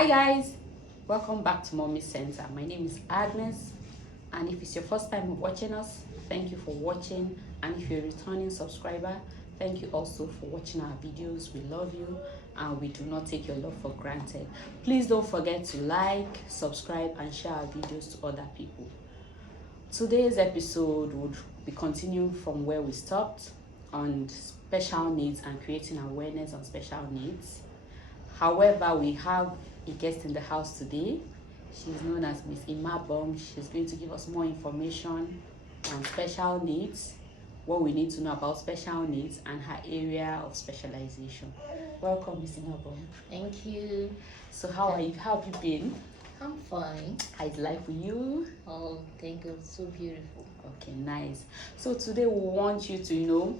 Hi guys, welcome back to Mommy Center. My name is Agnes, and if it's your first time watching us, thank you for watching. And if you're a returning subscriber, thank you also for watching our videos. We love you and we do not take your love for granted. Please don't forget to like, subscribe and share our videos to other people. Today's episode would be continuing from where we stopped on special needs and creating awareness on special needs. However, we have a guest in the house today. She's known as Miss Imabom. She's going to give us more information on special needs, what we need to know about special needs, and her area of specialization. Welcome, Miss Imabom. Thank you. So how are you? How have you been? I'm fine. How's life with you? Oh, thank you. So beautiful. Okay, nice. So today we want you to,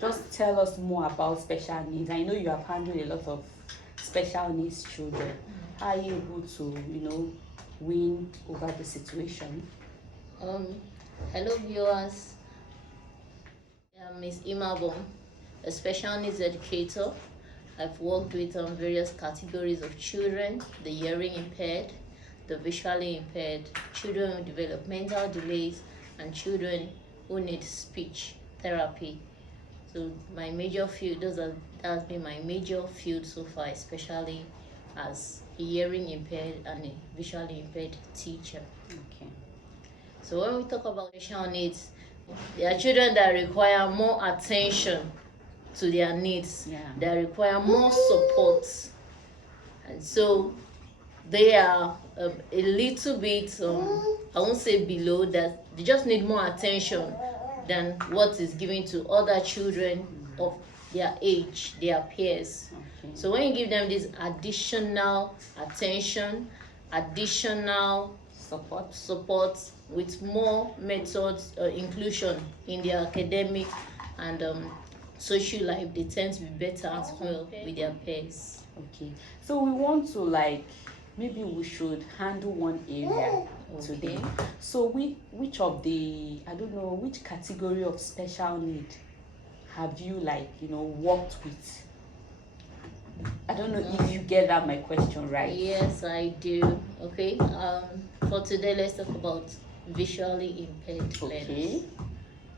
just tell us more about special needs. I know you have handled a lot of special needs children. How are you able to, win over the situation? Hello viewers. I'm Miss Imabom, a special needs educator. I've worked with various categories of children: the hearing impaired, the visually impaired, children with developmental delays, and children who need speech therapy. So my major field, that has been my major field so far, especially as a hearing impaired and a visually impaired teacher. Okay. So when we talk about special needs, there are children that require more attention to their needs. Yeah. They require more support, and so they are a little bit I won't say below that. They just need more attention than what is given to other children of their age, their peers. Okay. So when you give them this additional attention, additional support with more methods, inclusion in their academic and social life, they tend to be better as well with their peers. Okay. So we want to maybe we should handle one area today. So which of the, I don't know, which category of special need have you worked with? I don't know if you get that my question right. Yes, I do. Okay. For today, let's talk about visually impaired learners.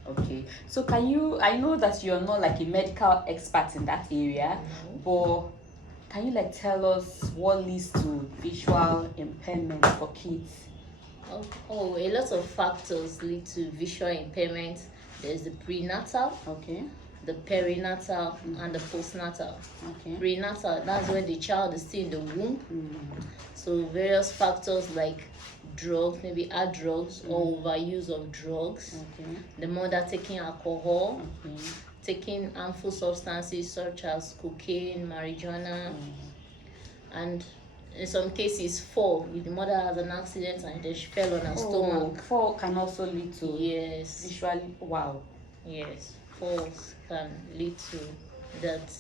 Okay. So I know that you're not like a medical expert in that area, but can you tell us what leads to visual impairment for kids? Oh, a lot of factors lead to visual impairment. There's the prenatal, the perinatal, and the postnatal. Prenatal, that's when the child is still in the womb. So various factors like drugs, maybe hard drugs or overuse of drugs. The mother taking alcohol, taking harmful substances such as cocaine, marijuana, and in some cases fall. If the mother has an accident and then she fell on her stomach. Fall can also lead to visually. Wow. Yes, falls can lead to that.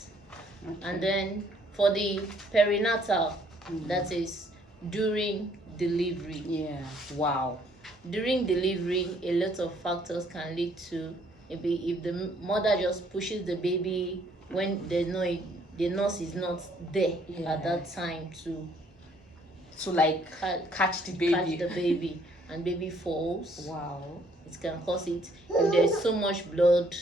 And then for the perinatal, that is during delivery. Yeah. Wow. During delivery, a lot of factors can lead to, maybe if the mother just pushes the baby when the nurse is not there at that time to catch the baby. And baby falls. Wow. It can cause it. If there's so much blood,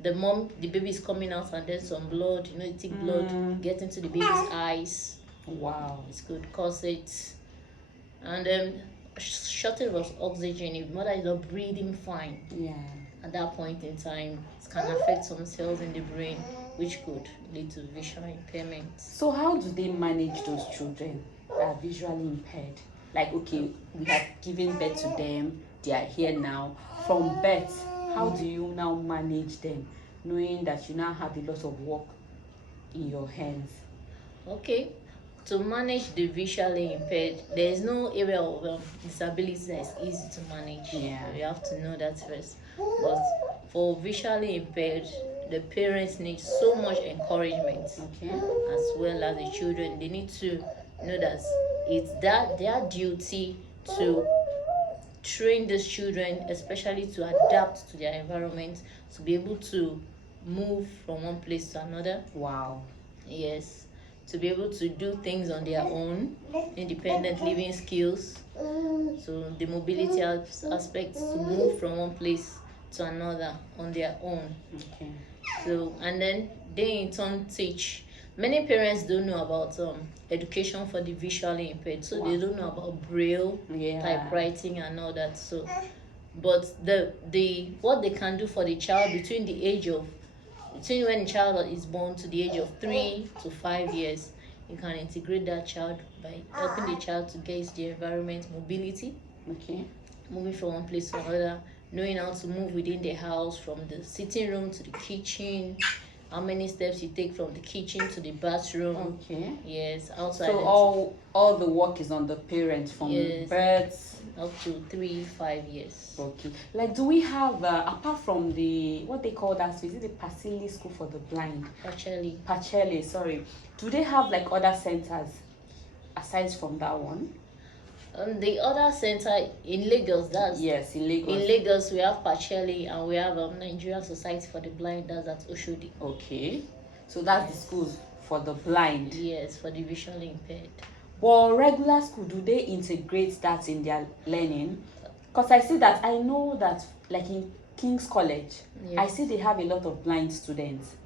the baby is coming out and then some blood, thick blood get into the baby's eyes. Wow. It could cause it. And shortage of oxygen, if mother is not breathing fine, at that point in time, it can affect some cells in the brain, which could lead to visual impairment. So how do they manage those children that are visually impaired? We have given birth to them, they are here now. From birth, how do you now manage them, knowing that you now have a lot of work in your hands? Okay. To manage the visually impaired, there is no area of disability that is easy to manage. You have to know that first. But for visually impaired, the parents need so much encouragement, as well as the children. They need to know that it's their duty to train these children, especially to adapt to their environment, to be able to move from one place to another. Wow. Yes. to be able to do things on their own, independent living skills. So the mobility aspects, to move from one place to another on their own. Okay. So, and then they in turn teach. Many parents don't know about education for the visually impaired, so they don't know about braille, typewriting, and all that. So, but the what they can do for the child between when the child is born to the age of 3 to 5 years, you can integrate that child by helping the child to gauge the environment, mobility, moving from one place to another, knowing how to move within the house, from the sitting room to the kitchen, how many steps you take from the kitchen to the bathroom. Okay. Yes, outside. So all the work is on the parents from birth up to 3-5 years. Okay. Like, do we have apart from the what they call that? Is it the Pacili School for the Blind? Pacelli, sorry. Do they have like other centers aside from that one? The other center in Lagos, yes, in Lagos. In Lagos, we have Pacelli and we have Nigerian Society for the Blind. That's at Oshodi. Okay, so that's the schools for the blind. Yes, for the visually impaired. But regular school, do they integrate that in their learning? Because I know that like in King's College, I see they have a lot of blind students.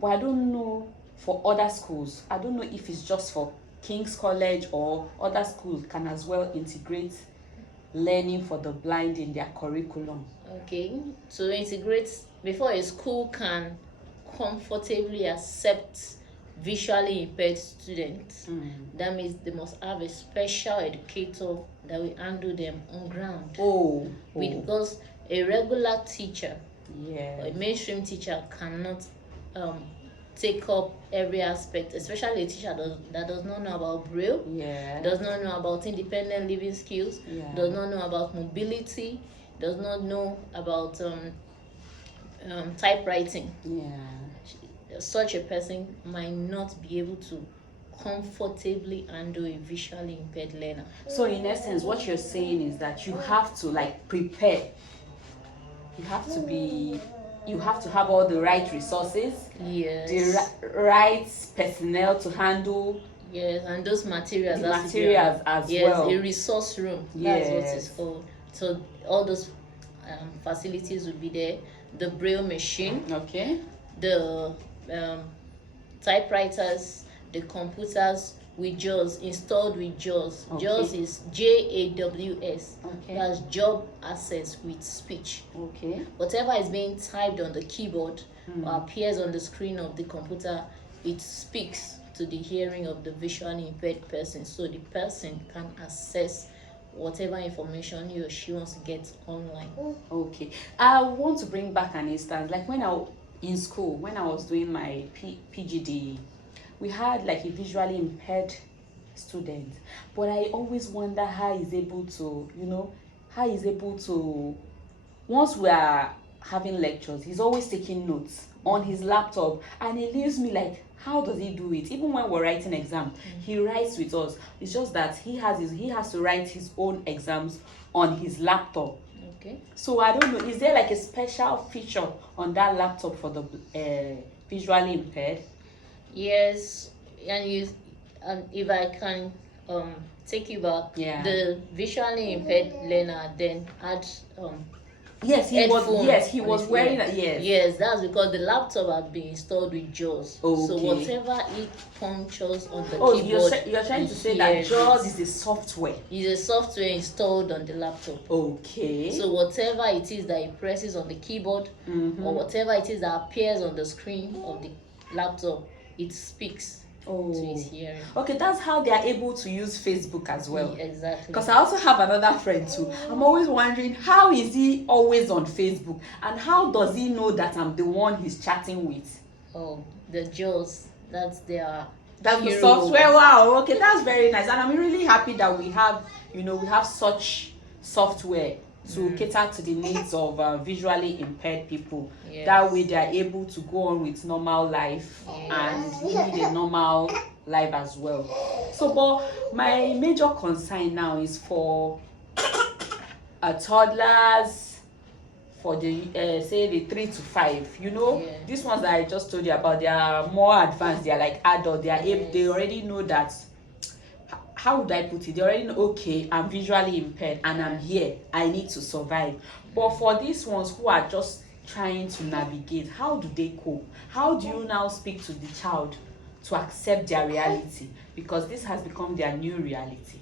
But I don't know for other schools. I don't know if it's just for King's College or other schools can as well integrate learning for the blind in their curriculum. Okay, to integrate, before a school can comfortably accept visually impaired students, that means they must have a special educator that will handle them on ground. Because a regular teacher or a mainstream teacher cannot take up every aspect, especially a teacher that does not know about braille, does not know about independent living skills, does not know about mobility, does not know about typewriting. Such a person might not be able to comfortably handle a visually impaired learner. So in essence, what you're saying is that you have to like prepare. You have to have all the right resources, the right personnel to handle. And those materials. As well. Yes, a resource room. That's what it's called. So all those facilities would be there. The braille machine. The typewriters, the computers with JAWS, installed with JAWS. JAWS is JAWS. That's job access with speech. Whatever is being typed on the keyboard or appears on the screen of the computer, it speaks to the hearing of the visually impaired person, so the person can access whatever information he or she wants to get online. I want to bring back an instance. Like when in school, when I was doing my PGD, we had like a visually impaired student, but I always wonder how he's able to, once we are having lectures, he's always taking notes on his laptop, and it leaves me like, how does he do it? Even when we're writing exams, he writes with us. It's just that he has to write his own exams on his laptop. So I don't know, is there like a special feature on that laptop for the visually impaired? Yes, and if I can take you back, the visually impaired learner then had he was wearing Yes, that's because the laptop had been installed with JAWS. So whatever it punctures on the keyboard. You're trying to say that JAWS is a software. It's a software installed on the laptop. So whatever it is that it presses on the keyboard, or whatever it is that appears on the screen of the laptop, it speaks to his hearing. That's how they are able to use Facebook as well. Exactly. Because I also have another friend too. I'm always wondering, how is he always on Facebook, and how does he know that I'm the one he's chatting with? The JAWS, that's the software. Wow. That's very nice, and I'm really happy that we have such software to cater to the needs of visually impaired people. That way they are able to go on with normal life and lead a normal life as well. So, but my major concern now is for toddlers, for the say the 3 to 5, you know, Yeah. these ones that I just told you about, they are more advanced, they are like adult, they are able, they already know that, how would I put it, they already know, okay, I'm visually impaired and I'm here, I need to survive. But for these ones who are just trying to navigate, how do they cope? How do you now speak to the child to accept their reality, because this has become their new reality?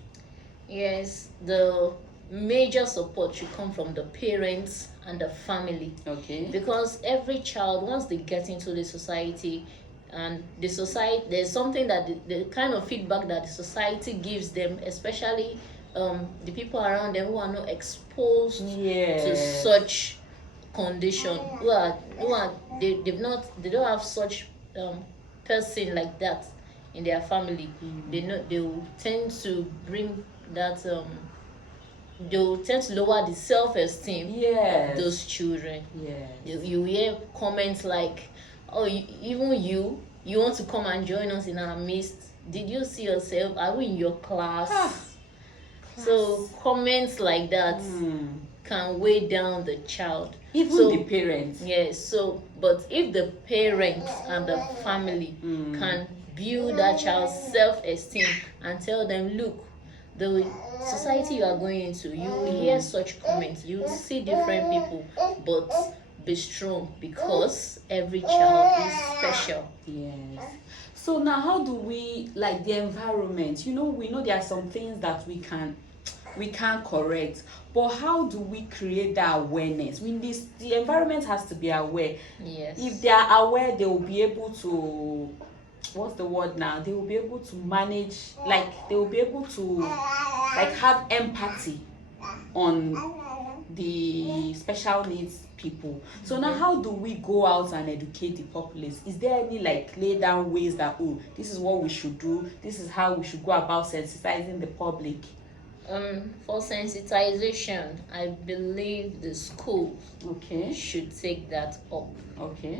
Yes, the major support should come from the parents and the family. Okay. Because every child, once they get into the society, and the society, there's something that the kind of feedback that the society gives them, especially the people around them who are not exposed to such condition, they don't have such person like that in their family. They know they will tend to bring that they will tend to lower the self-esteem of those children. You hear comments like, oh, even you want to come and join us in our midst? Did you see yourself? Are we in your class? So comments like that can weigh down the child, even the parents. Yes. So but if the parents and the family can build that child's self-esteem and tell them, look, the society you are going into, you will hear such comments, you will see different people, but be strong, because every child is special. Yes. So now, how do we, like, the environment, you know, we know there are some things that we can't correct, but how do we create that awareness? The environment has to be aware. Yes. If they are aware, they will be able to, what's the word now, they will be able to manage, like, they will be able to, like, have empathy on the special needs people. So now, how do we go out and educate the populace? Is there any, like, lay down ways that, oh, this is what we should do, this is how we should go about sensitizing the public? For sensitization, I believe the schools should take that up.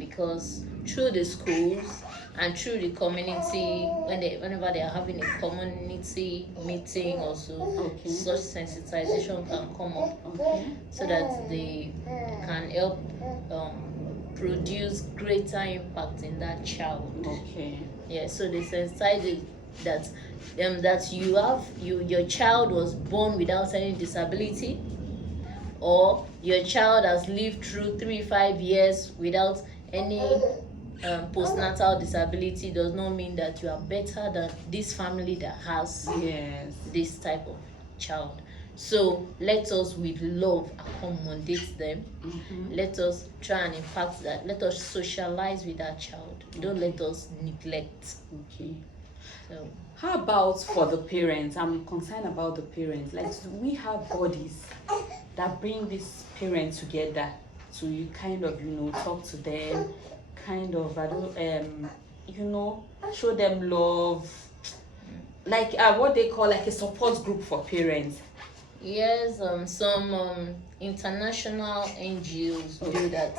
Because through the schools and through the community, whenever they are having a community meeting also, such sensitization can come up, so that they can help produce greater impact in that child. So they sensitize that your child was born without any disability, or your child has lived through 3-5 years without any postnatal disability, does not mean that you are better than this family that has this type of child. So let us with love accommodate them. Let us try and impact that. Let us socialize with that child. Don't let us neglect. So how about for the parents? I'm concerned about the parents. Like, we have bodies that bring these parents together to kind of, you know, talk to them, kind of, you know, show them love, like what they call like a support group for parents. Yes, some international NGOs do that.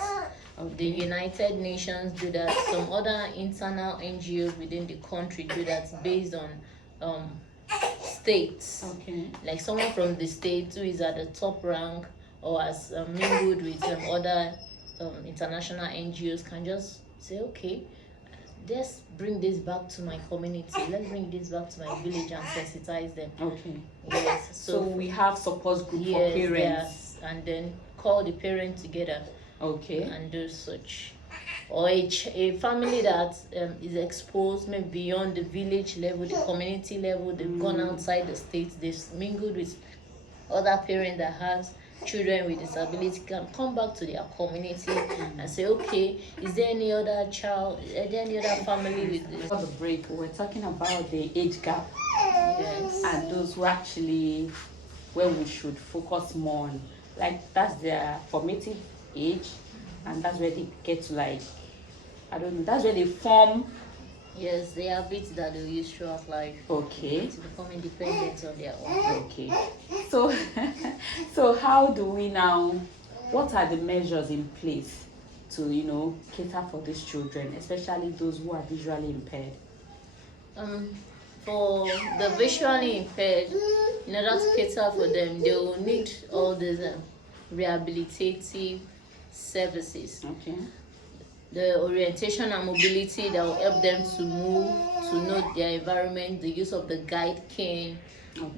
The United Nations do that. Some other internal NGOs within the country do that, based on states. Like someone from the state who is at the top rank, or has mingled with some other international NGOs, can just say, okay, let's bring this back to my community, let's bring this back to my village and sensitize them. Yes. So we have support group for parents. And then call the parents together and do such. Or a family that is exposed, maybe beyond the village level, the community level, they've gone outside the state, they've mingled with other parents that has children with disability, can come back to their community and say, okay, is there any other child, is there any other family with this? Before the break, we're talking about the age gap, and those who actually, where we should focus more on, like, that's their formative age, and that's where they get to, like, I don't know, that's where they form. Yes, they are bits that they use throughout life. To become independent on their own. So, so how do we now? What are the measures in place to, you know, cater for these children, especially those who are visually impaired? For the visually impaired, in order to cater for them, they will need all these rehabilitative services. Okay. The orientation and mobility that will help them to move, to know their environment, the use of the guide cane,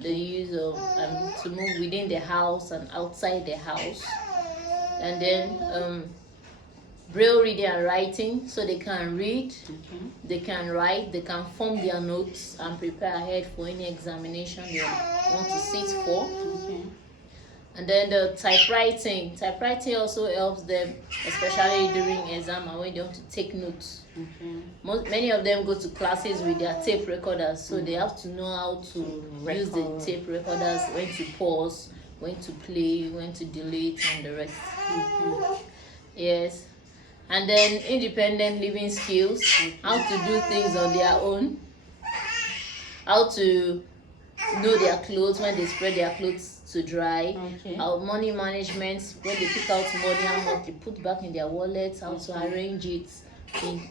the use of to move within the house and outside the house, and then braille reading and writing, so they can read, they can write, they can form their notes and prepare ahead for any examination they want to sit for. And then the typewriting also helps them, especially during exam and when they want to take notes. Many of them go to classes with their tape recorders, so they have to know how to use the tape recorders, when to pause, when to play, when to delete, and the rest. Yes. And then independent living skills, how to do things on their own, how to know their clothes when they spread their clothes to dry, how money management, when they pick out money, how much they put back in their wallets, how to arrange it in